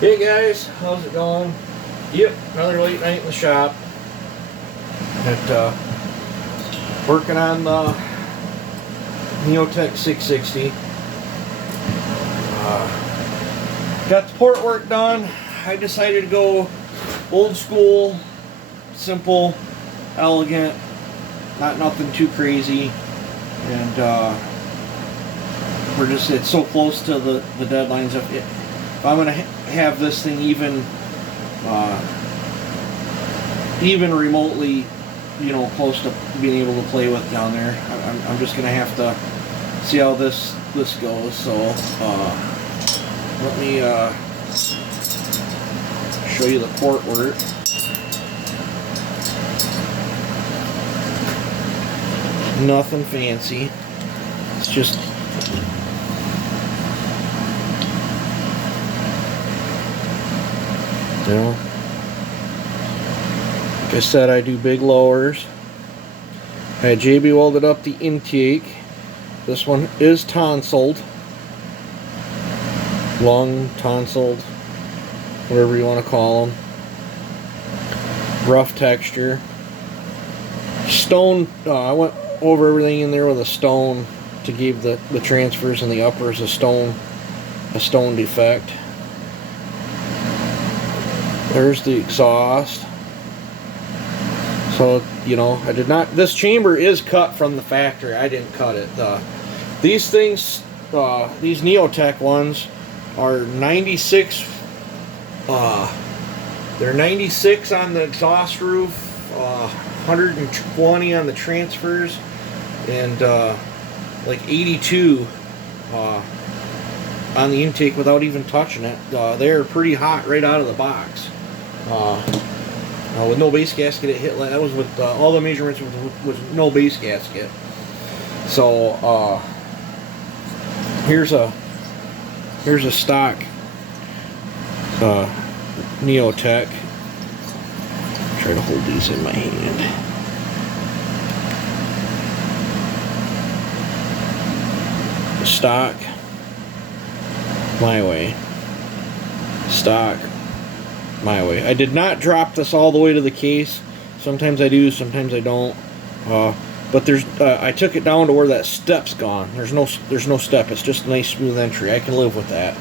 Hey guys, how's it going? Yep, another late night in the shop. Working on the Neotech 660. Got the port work done. I decided to go old school, simple, elegant, not nothing too crazy, and it's so close to the deadlines. If I'm gonna have this thing even remotely, close to being able to play with down there, I'm just gonna have to see how this goes. So let me show you the port work. Nothing fancy. It's just like I said, I do big lowers. I had JB welded up the intake. This one is tonsiled, long tonsiled, whatever you want to call them. Rough texture. Stone. I went over everything in there with a stone to give the transfers and the uppers a stone defect. There's the exhaust. So, I did not, this chamber is cut from the factory. I didn't cut it. These things, these Neotech ones are 96, they're 96 on the exhaust roof, 120 on the transfers, and like 82 on the intake without even touching it. They're pretty hot right out of the box. With no base gasket, it hit. That was with all the measurements with no base gasket. So here's a stock Neotech. Try to hold these in my hand. Stock my way. Stock my way. I did not drop this all the way to the case. Sometimes I do, sometimes I don't. But there's I took it down to where that step's gone. There's no step. It's just a nice smooth entry. I can live with that.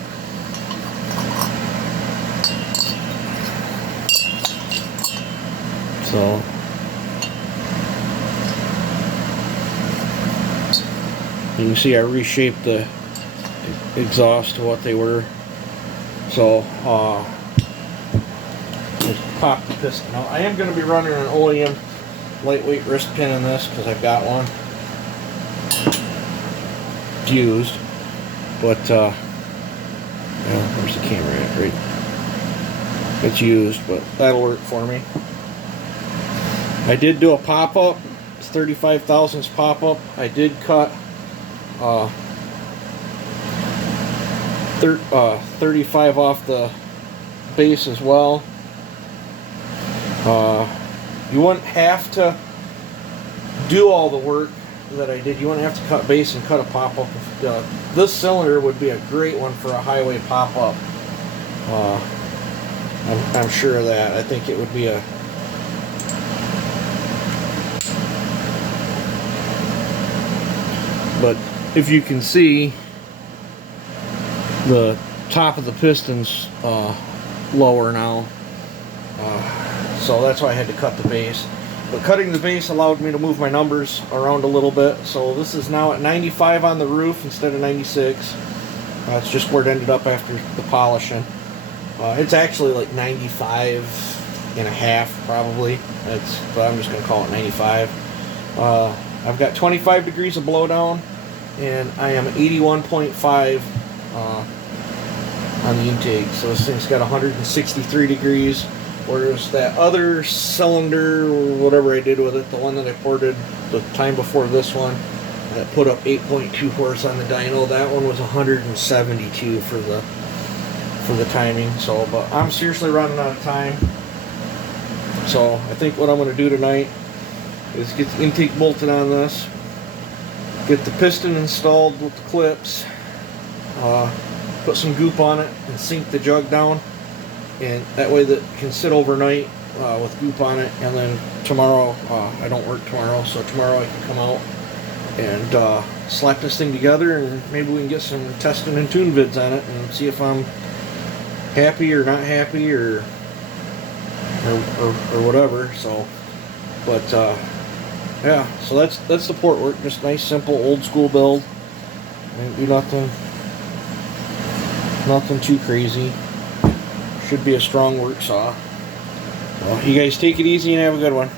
So you can see I reshaped the exhaust to what they were. So pop the piston out. I am going to be running an OEM lightweight wrist pin in this because I've got one used, but where's the camera at? Right, it's used, but that'll work for me. I did do a pop-up. It's 35 thousandths pop-up. I did cut 35 off the base as well. You wouldn't have to do all the work that I did. You wouldn't have to cut base and cut a pop-up. This cylinder would be a great one for a highway pop-up. I'm sure of that. I think it would be a but if you can see, the top of the piston's lower now. So that's why I had to cut the base. But cutting the base allowed me to move my numbers around a little bit. So this is now at 95 on the roof instead of 96. That's just where it ended up after the polishing. It's actually like 95 and a half probably. But I'm just going to call it 95. I've got 25 degrees of blowdown, and I am 81.5 on the intake. So this thing's got 163 degrees. Whereas that other cylinder, or whatever I did with it, the one that I ported the time before this one, that put up 8.2 horse on the dyno, that one was 172 for the timing. So, but I'm seriously running out of time. So I think what I'm going to do tonight is get the intake bolted on this, get the piston installed with the clips, put some goop on it, and sink the jug down, and that way that can sit overnight with goop on it, and then tomorrow, I don't work tomorrow, so tomorrow I can come out and slap this thing together, and maybe we can get some testing and tune vids on it and see if I'm happy or not happy or whatever. So, but yeah, so that's the port work. Just nice, simple, old school build. Maybe nothing too crazy. Should be a strong work saw. Well, you guys take it easy and have a good one.